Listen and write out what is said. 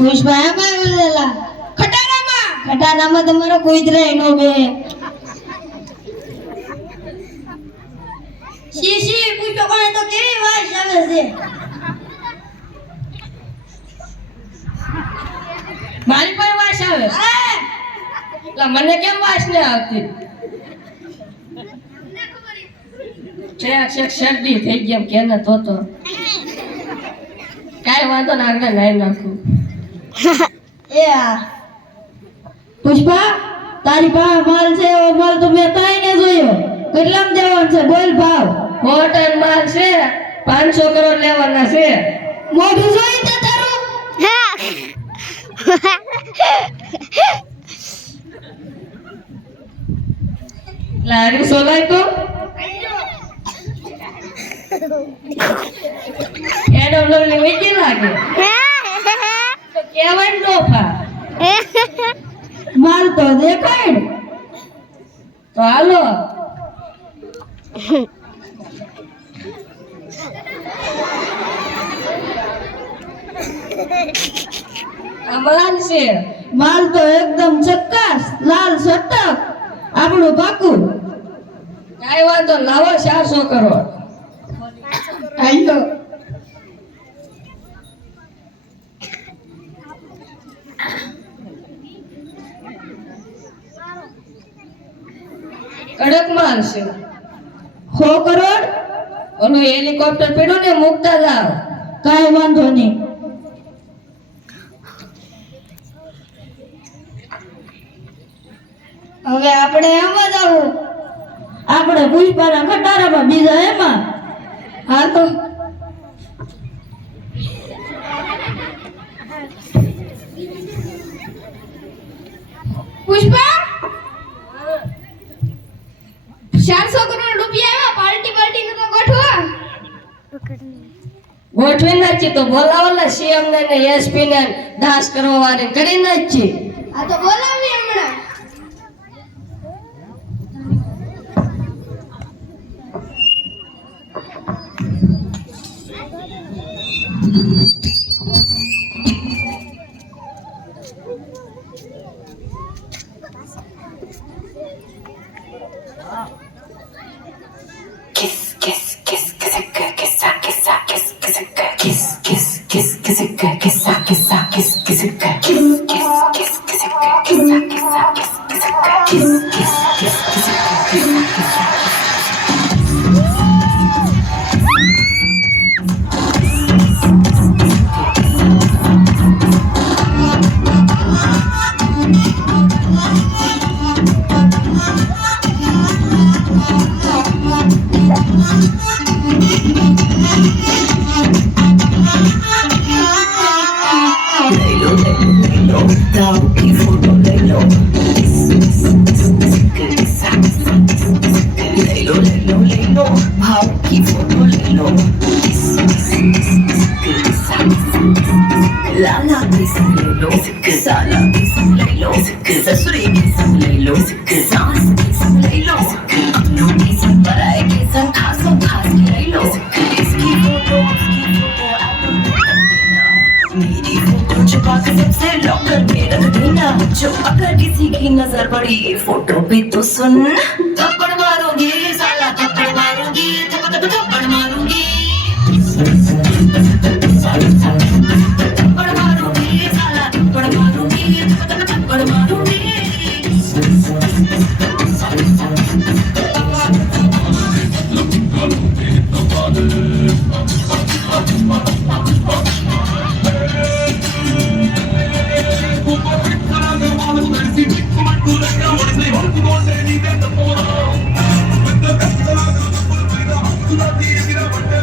પુષ્પા માં બોલેલા ખટારામાં તમારો કોઈ જ રહે નો બે શીશી પુષ્પા કોને તો કેવી વાસ આવે છે મારી પાસે વાસ આવે એટલે મને કેમ વાસ ને આવતી શરદી થઈ ગઈ કે ને તો કાંઈ વાંધો ના આગળ લાઈ નાખું એ પુષ્પા તારી પાસે માલ છે એવો માલ તો મેં તાઈને જોયો કેટલામાં દેવાનો છે બોલ ભાવ હોટલ માલ છે 500 કરોડ લેવાના છે મોઢું જોઈ તે તારું લારી સોલાય તો એનો લવલી વેચી લાગે તો કેવાય ડોફા માલ તો દેખાય તો હાલો અમાલ છે માલ તો એકદમ ચક્કાસ લાલ સટક આપણું પાકું કાંઈ વાંધો લાવો 400 કરોડ આયો કડક માલ છે 100 કરોડ ઓલું હેલિકોપ્ટર પડ્યું ને મુકતા જાવ કાંઈ વાંધો નહીં હવે આપણે એમાં જ આવું આપણે પુષ્પાના ખટારામાં બીજા એમાં હા તો પુષ્પા 400 કરોડ રૂપિયા પાર્ટી નું તો ગોઠવા ગોઠવી નાખી તો બોલાવલા સીએમ ને એસપી ને દાસ કરવા વાળી કરી નાખી આ તો બોલાવી હમણાં जो अगर किसी की नजर पड़ी फोटो पे तो सुन थप्पड़ मारूंगी साला थप्पड़ मारूंगी थप्पड़ मारूंगी थप्पड़ मारूंगी साला थप्पड़ मारूंगी थप्पड़ मारूंगी With the